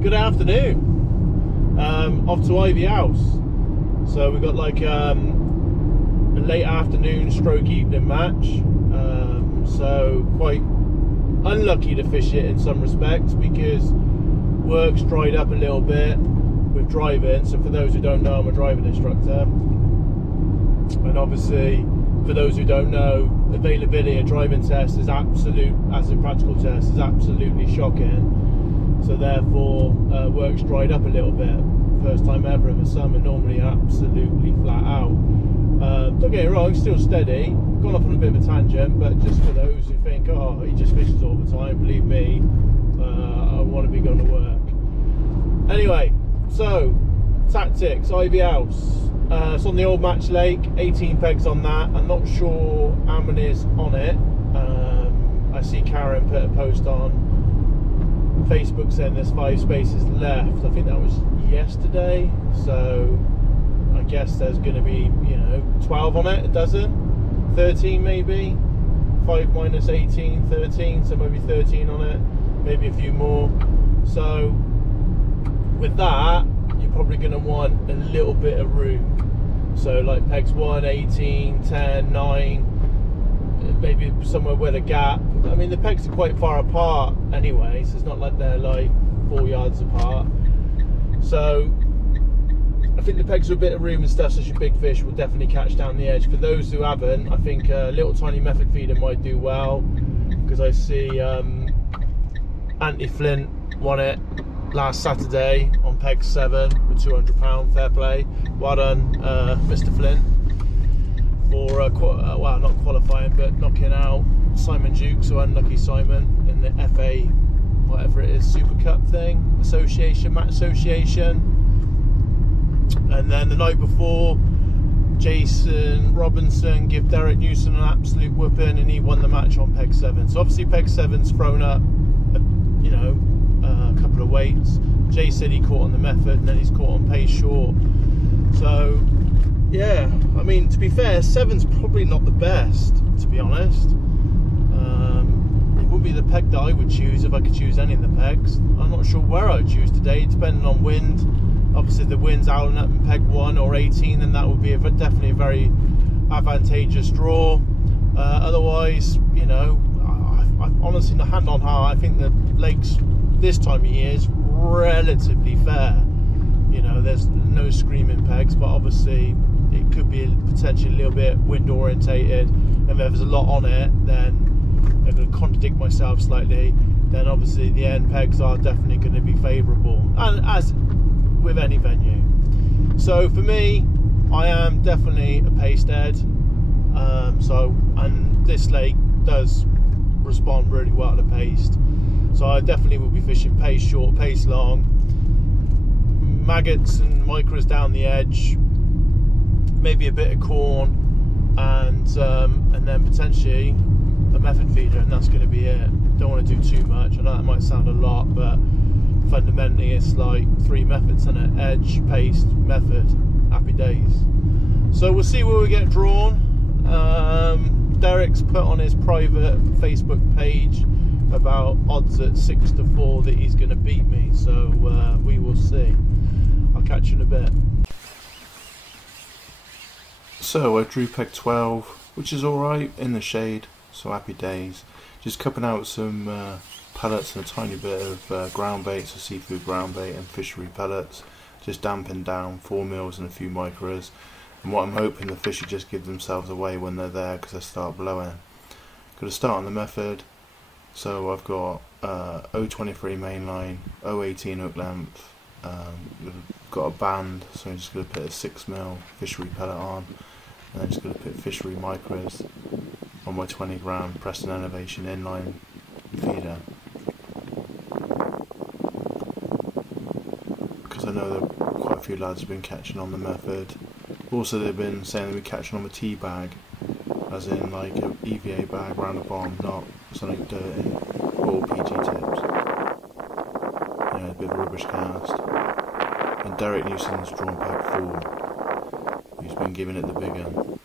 Good afternoon. Off to Ivy House. So we've got like a late afternoon stroke evening match. So quite unlucky to fish it in some respects because work's dried up a little bit with driving. So for those who don't know, I'm a driving instructor. And obviously, for those who don't know, availability at driving tests is absolute, as in practical tests, is absolutely shocking. So therefore, work's dried up a little bit. First time ever in the summer, normally absolutely flat out. Don't get me wrong, still steady. Gone off on a bit of a tangent, but just for those who think, oh, he just fishes all the time, believe me, I want to be going to work. Anyway, so, tactics, Ivy House. It's on the old Match Lake, 18 pegs on that. I'm not sure how many is on it. I see Karen put a post on Facebook saying there's 5 spaces left. I think that was yesterday, so I guess there's going to be, 12 on it, a dozen, 13 maybe, 5 minus 18, 13, so maybe 13 on it, maybe a few more. So with that, you're probably going to want a little bit of room. So like pegs 1, 18, 10, 9, maybe somewhere with a gap. I mean, the pegs are quite far apart anyway, so it's not like they're like 4 yards apart. So I think the pegs are a bit of room and stuff, so your big fish will definitely catch down the edge. For those who haven't, I think a little tiny method feeder might do well, because I see Anti-Flint won it last Saturday on peg 7 with £200. Fair play, well done, Mr. Flint, for well, not qualifying but knocking out Simon Duke. So unlucky Simon in the FA whatever it is, Super Cup thing, match association. And then the night before, Jason Robinson give Derek Newson an absolute whooping, and he won the match on peg 7. So obviously peg 7's thrown up a couple of weights. Jay said he caught on the method, and then he's caught on pace short. So yeah, I mean, to be fair, 7's probably not the best, to be honest. It would be the peg that I would choose if I could choose any of the pegs. I'm not sure where I'd choose today, depending on wind. Obviously, if the wind's howling up in peg 1 or 18, then that would be definitely a very advantageous draw. Otherwise, I honestly, hand on heart, I think the lakes this time of year is relatively fair. There's no screaming pegs, but obviously it could be potentially a little bit wind orientated, and if there's a lot on it, then I'm going to contradict myself slightly, then obviously the end pegs are definitely going to be favourable, and as with any venue. So for me, I am definitely a paced head, and this lake does respond really well to paced, so I definitely will be fishing pace short, pace long, maggots and micros down the edge, maybe a bit of corn, and then potentially a method feeder, and that's going to be it. Don't want to do too much. I know that might sound a lot, but fundamentally it's like 3 methods, isn't it? Edge, paste, method, happy days. So we'll see where we get drawn. Derek's put on his private Facebook page about odds at 6-4 that he's going to beat me, so we will see. I'll catch you in a bit. So I drew peg 12, which is alright in the shade, so happy days. Just cupping out some pellets and a tiny bit of ground bait, so seafood ground bait and fishery pellets, just damping down 4 mils and a few micros. And what I'm hoping, the fish will just give themselves away when they're there, because they start blowing. Got to start on the method, so I've got 023 mainline, 018 hook length, got a band, so I'm just going to put a 6 mil fishery pellet on, and then just going to put fishery micros on my 20 gram Preston Elevation inline feeder, because I know that quite a few lads have been catching on the method. Also, they've been saying they've been catching on the tea bag, as in like a EVA bag round the bottom, not something dirty, all PG tips. A bit of a rubbish cast. And Derek Newson's drawn peg 4. He's been giving it the big one.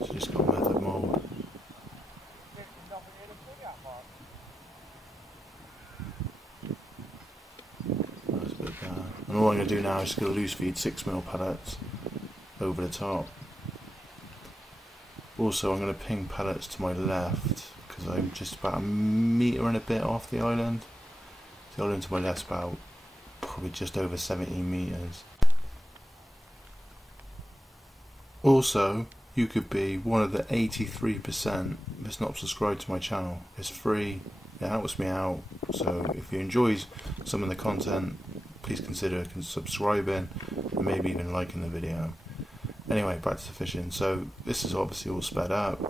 So just got method mould. what I'm going to do now is just going to loose feed 6mm pellets over the top. Also, I'm going to ping pellets to my left because I'm just about a metre and a bit off the island. The island to my left's about probably just over 17 metres. Also, you could be one of the 83% that's not subscribed to my channel. It's free, it helps me out, so if you enjoy some of the content, please consider subscribing and maybe even liking the video. Anyway, back to the fishing. So this is obviously all sped up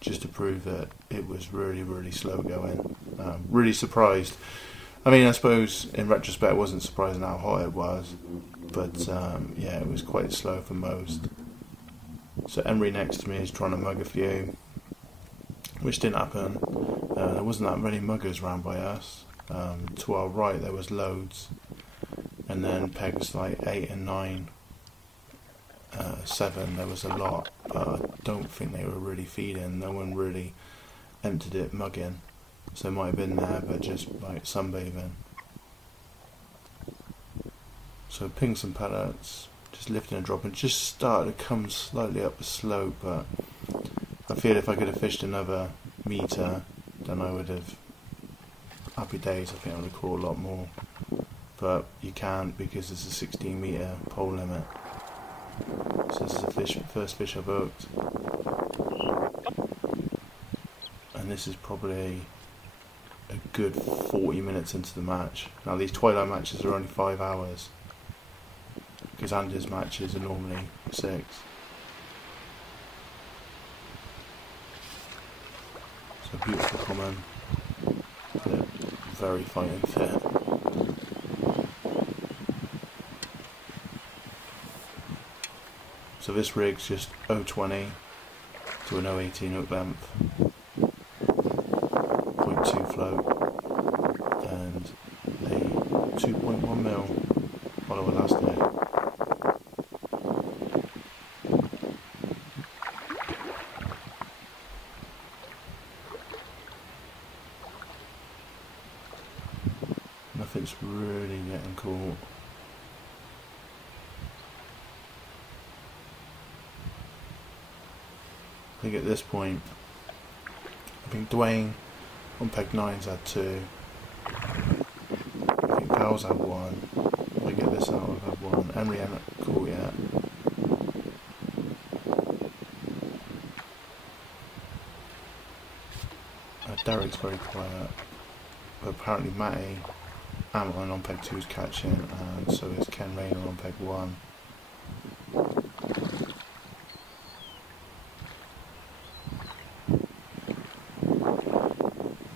just to prove that it was really slow going. Really surprised. I mean, I suppose in retrospect it wasn't surprising how hot it was, but yeah, it was quite slow for most. So Emery next to me is trying to mug a few, which didn't happen. There wasn't that many muggers round by us. To our right there was loads, and then pegs like 8 and 9, 7 there was a lot, but I don't think they were really feeding. No one really emptied it mugging, so it might have been there but just like sunbathing. So ping some pellets, just lifting and dropping, just started to come slightly up the slope, but I feel if I could have fished another metre then I would have, happy days, I think I would have caught a lot more, but you can't because there's a 16 metre pole limit. So this is the first fish I've hooked, and this is probably a good 40 minutes into the match. Now these twilight matches are only 5 hours, because Andy's matches are normally 6. So beautiful common, very fighting fit. So this rig's just 0.20 to an 0.18 hook length, 0.2 float, and a 2.1mm hollow elastic. Nothing's really getting caught. I think at this point, I think Dwayne on peg 9's had 2. I think Pal's had 1. If I get this out, I've had 1. Emery hasn't caught yet. Derek's very quiet, but apparently Matty Amlin on peg 2 is catching, and so is Ken Rayner on peg 1.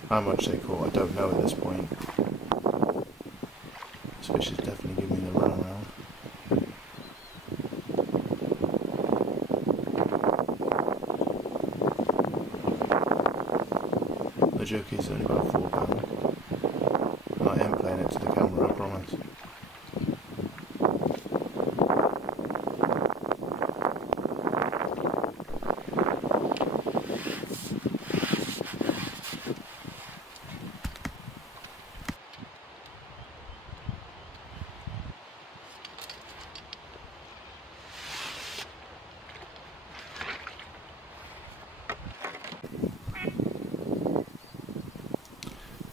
How much they caught, I don't know at this point. This fish is definitely giving me the run around. The joke is only about £4. And I am playing it to the camera, I promise.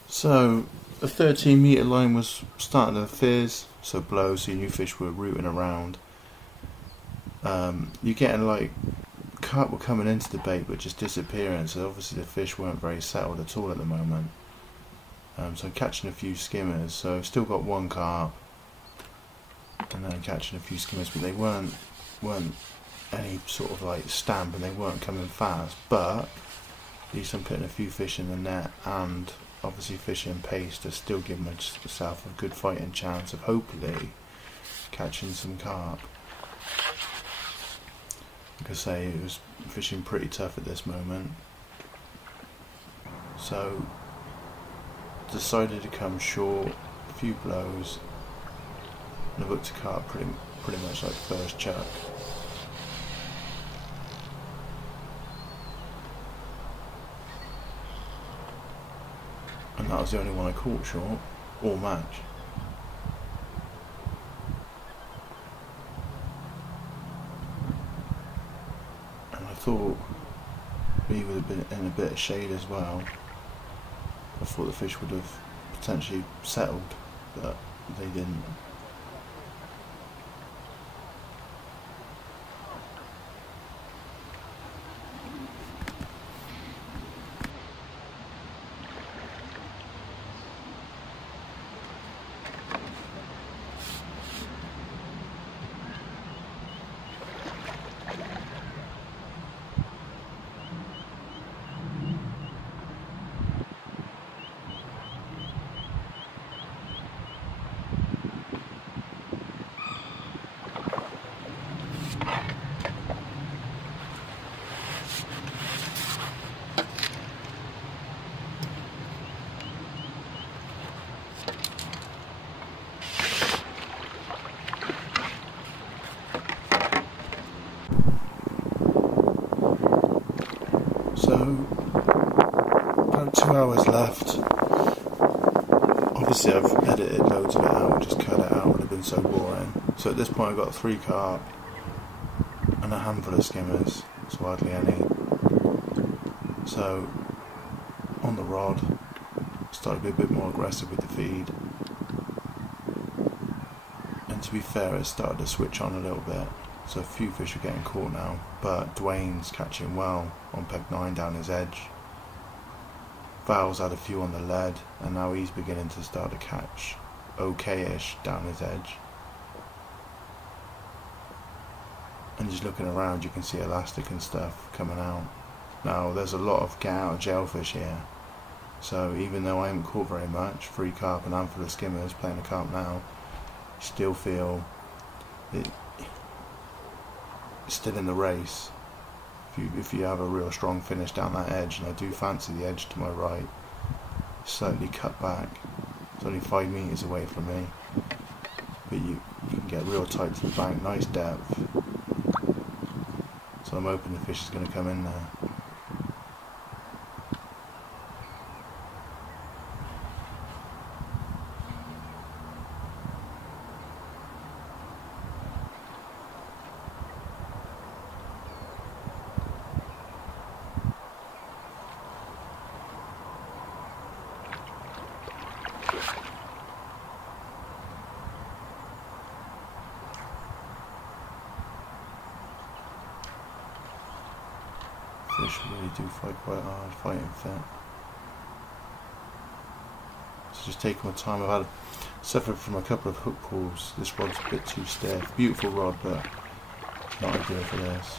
So the 13 metre line was starting to fizz, so blow, so you knew fish were rooting around. You're getting like carp were coming into the bait but just disappearing, so obviously the fish weren't very settled at all at the moment. So I'm catching a few skimmers, so I've still got 1 carp, and then I'm catching a few skimmers, but they weren't any sort of like stamp, and they weren't coming fast, but at least I'm putting a few fish in the net, and obviously fishing pace to still give myself a good fighting chance of hopefully catching some carp. Like I say, it was fishing pretty tough at this moment, so decided to come short, a few blows, and I hooked a carp pretty much like first chuck. And that was the only one I caught short, all match. thought we would have been in a bit of shade as well. I thought the fish would have potentially settled, but they didn't. So, about 2 hours left. Obviously I've edited loads of it out, just cut it out, it would have been so boring. So at this point I've got 3 carp and a handful of skimmers, so hardly any. So, on the rod, started to be a bit more aggressive with the feed. And to be fair, it started to switch on a little bit. So a few fish are getting caught now, but Dwayne's catching well on peg 9 down his edge. Val's had a few on the lead, and now he's beginning to start to catch okay-ish down his edge. And just looking around, you can see elastic and stuff coming out. Now there's a lot of get out of jail fish here, so even though I haven't caught very much, 3 carp and a handful of skimmers playing a carp now, still feel it. Still in the race. If you have a real strong finish down that edge, and I do fancy the edge to my right, slightly cut back. It's only 5 meters away from me, but you can get real tight to the bank, nice depth. So I'm hoping the fish is going to come in there. Fish really do fight quite hard, fighting fit. So just taking my time. I've suffered from a couple of hook pulls. This rod's a bit too stiff. Beautiful rod, but not ideal for this.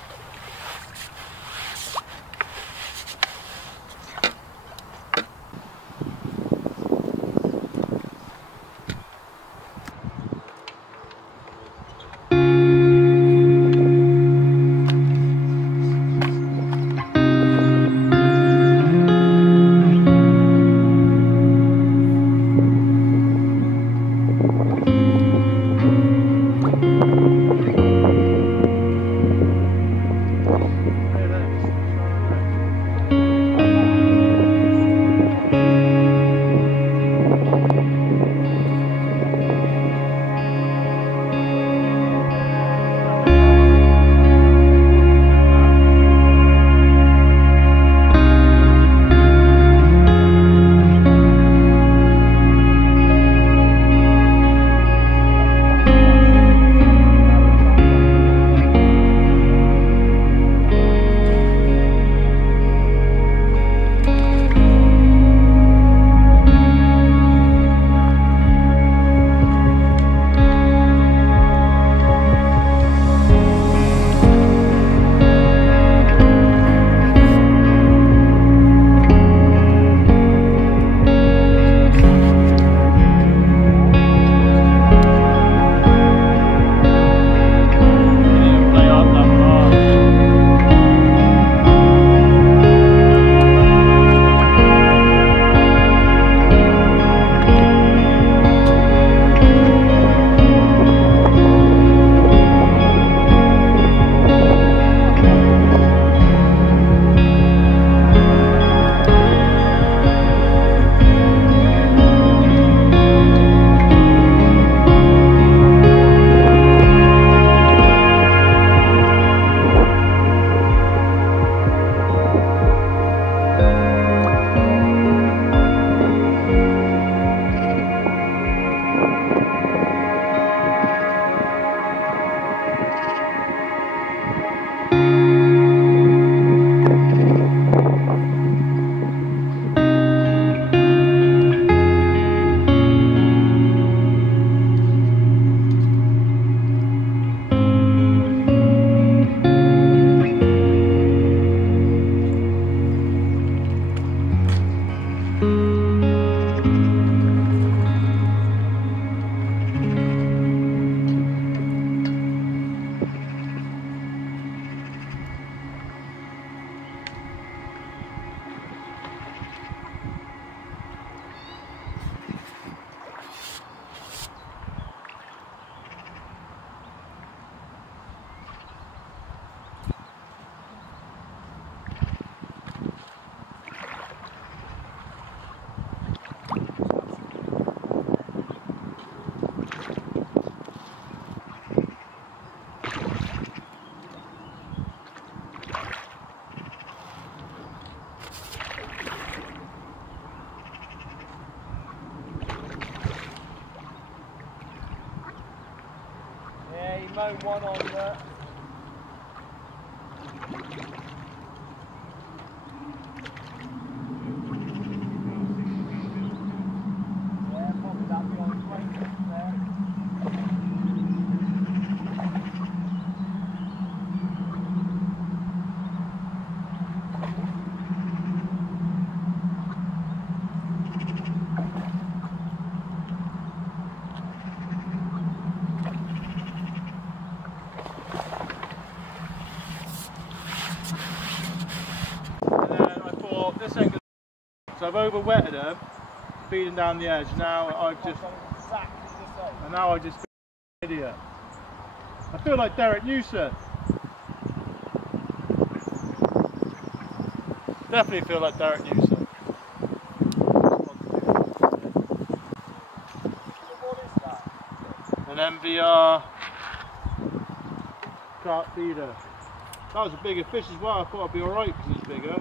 unknown one on there. Yeah, probably that behind break there. This ain't good. So I've over-wetted them, feeding down the edge. Now I've just, and now I just feel like an idiot. I feel like Derek Newson. Definitely feel like Derek Newson. What is that? An MVR carp feeder. That was a bigger fish as well. I thought I'd be alright because it's bigger.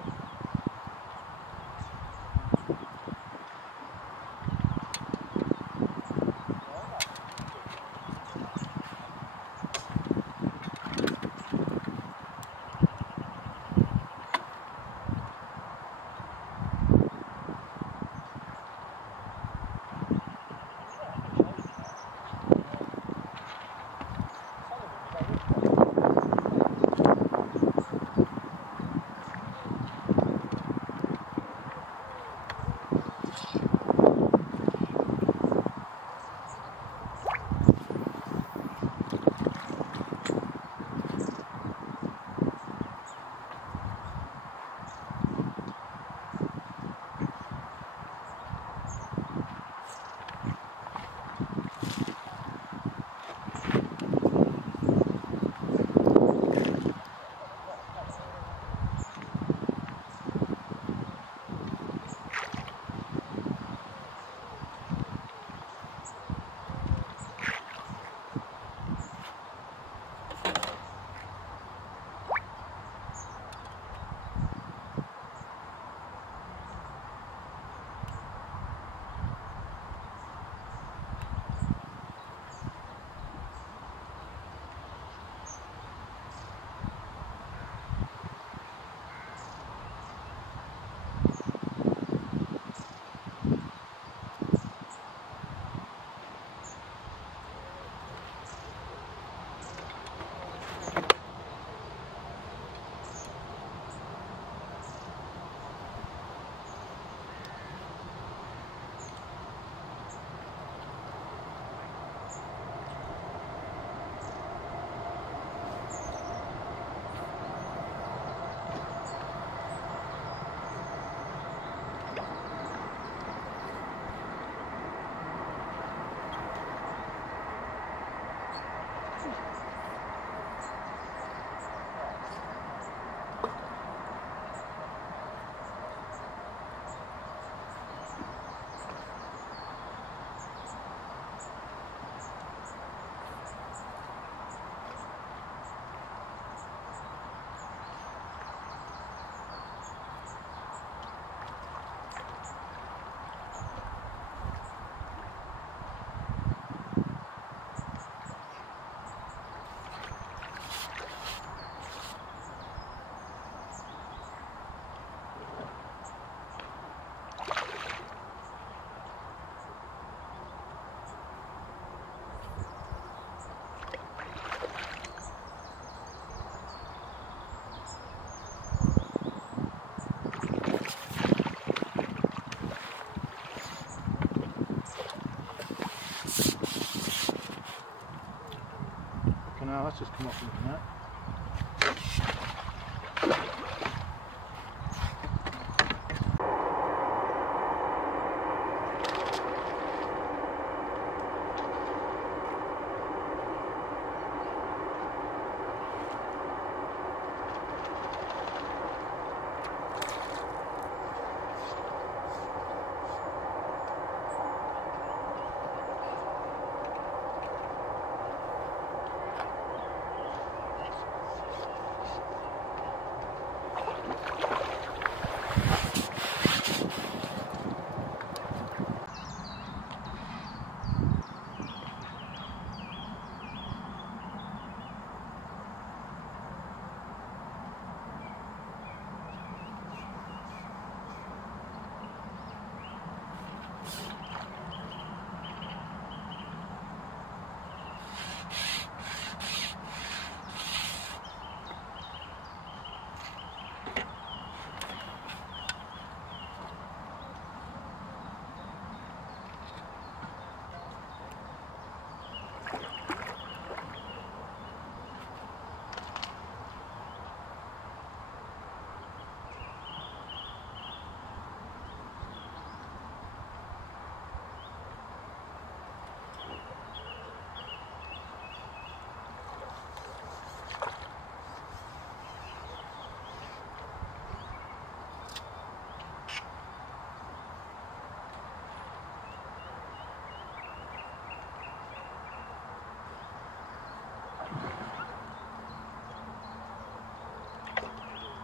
Let's just come off with that.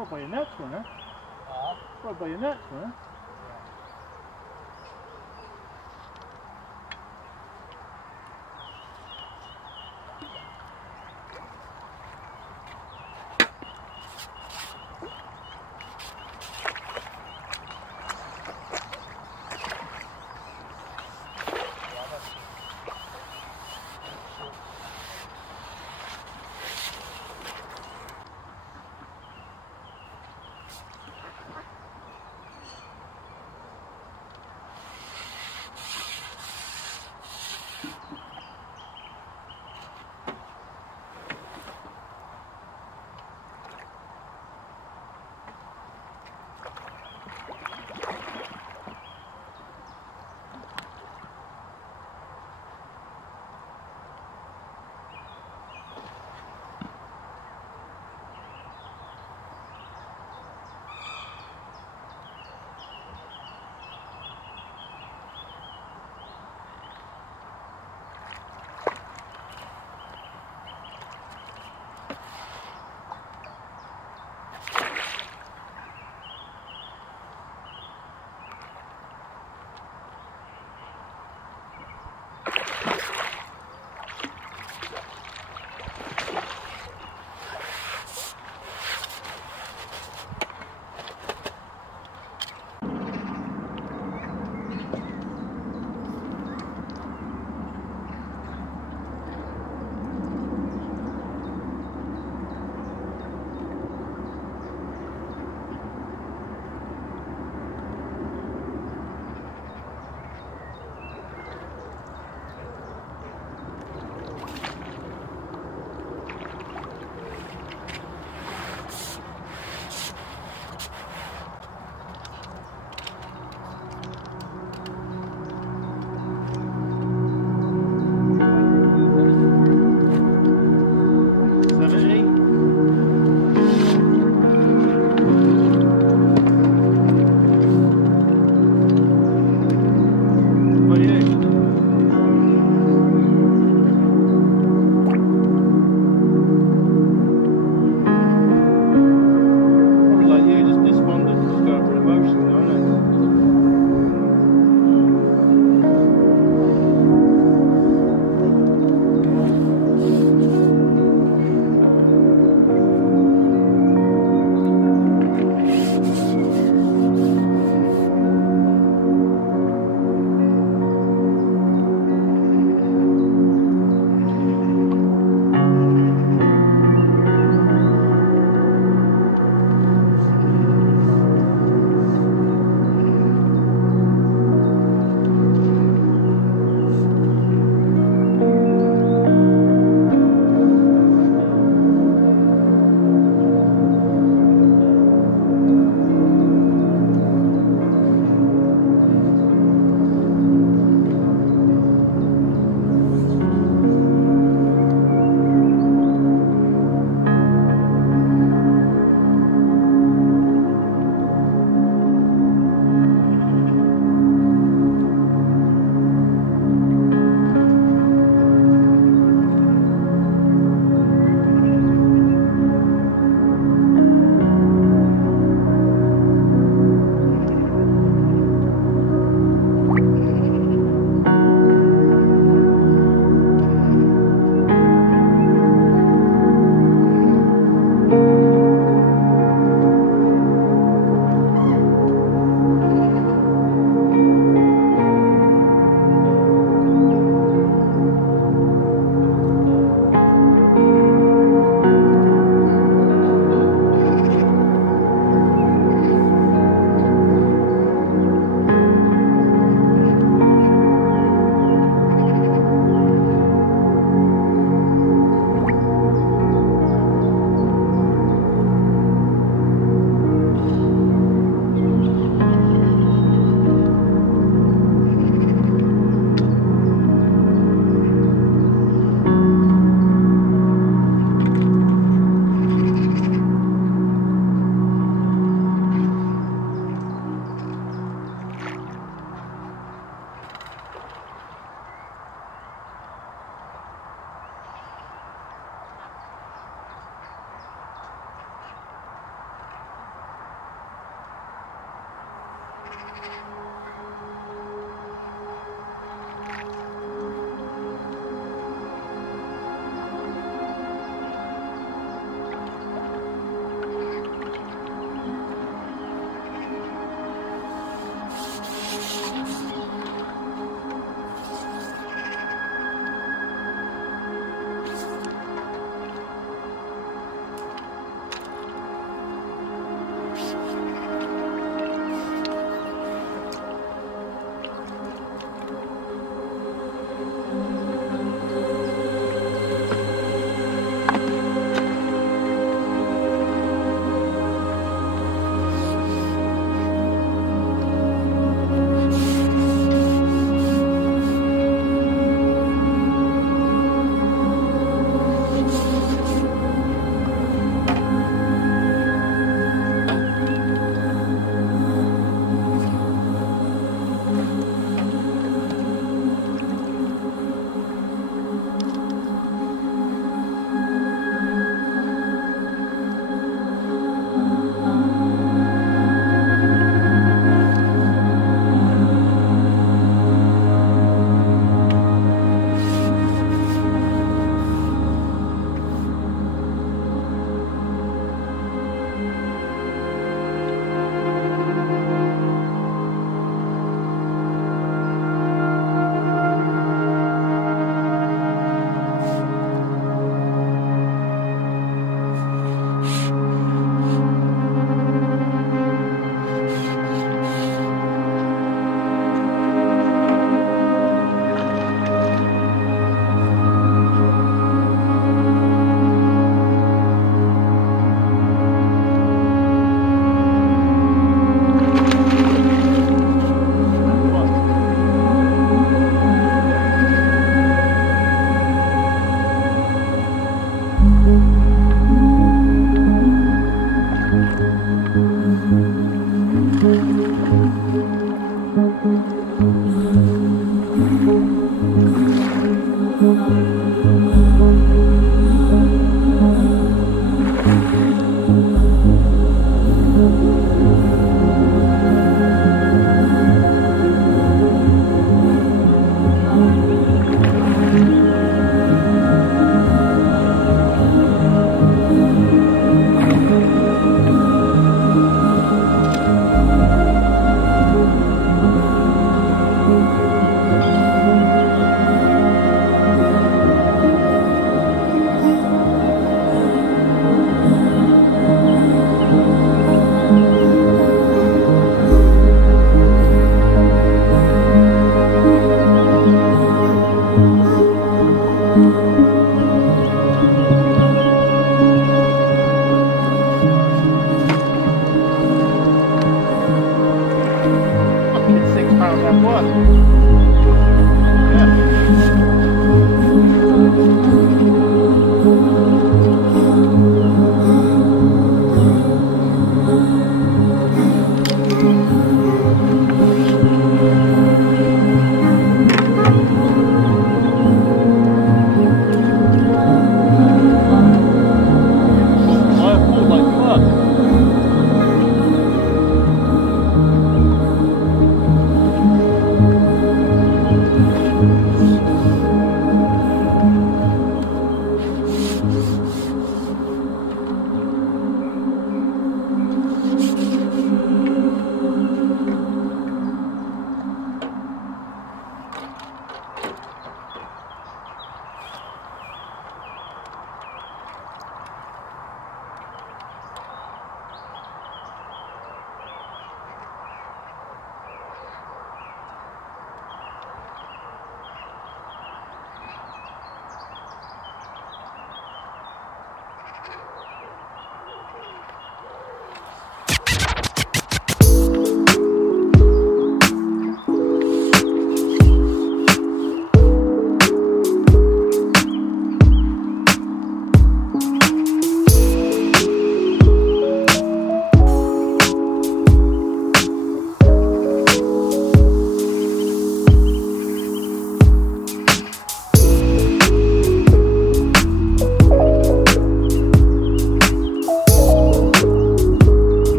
Right by your nuts, wasn't it? Right by your nuts, wasn't it?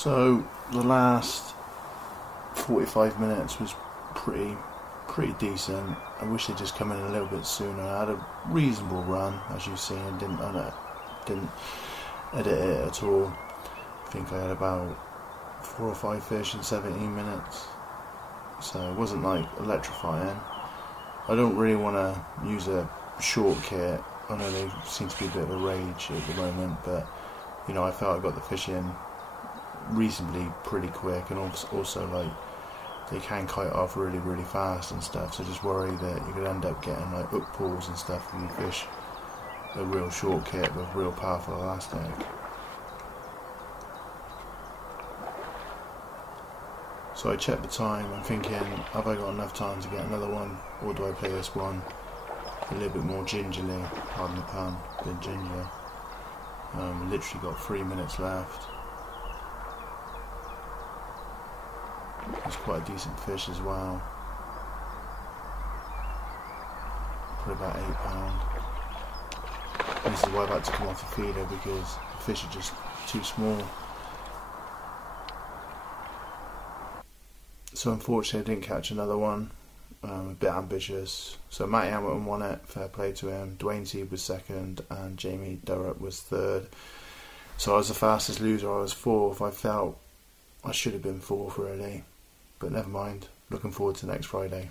So the last 45 minutes was pretty decent. I wish they'd just come in a little bit sooner. I had a reasonable run, as you've seen, and didn't edit it at all. I think I had about 4 or 5 fish in 17 minutes, so it wasn't like electrifying. I don't really want to use a short kit. I know they seem to be a bit of a rage at the moment, but you know, I felt I got the fish in reasonably pretty quick, and also like they can kite off really fast and stuff, so just worry that you could end up getting like hook pulls and stuff when you fish a real short kit with real powerful elastic. So I checked the time. I'm thinking, have I got enough time to get another one, or do I play this one a little bit more gingerly, pardon the pun, a bit ginger. Literally got 3 minutes left. It's quite a decent fish as well. Probably about £8. This is why I've had to come off the feeder, because the fish are just too small. So unfortunately I didn't catch another one. A bit ambitious. So Matty Hamilton won it, fair play to him. Dwayne Seed was second and Jamie Durrett was third. So I was the fastest loser, I was fourth. I felt I should have been fourth really, but never mind. Looking forward to next Friday.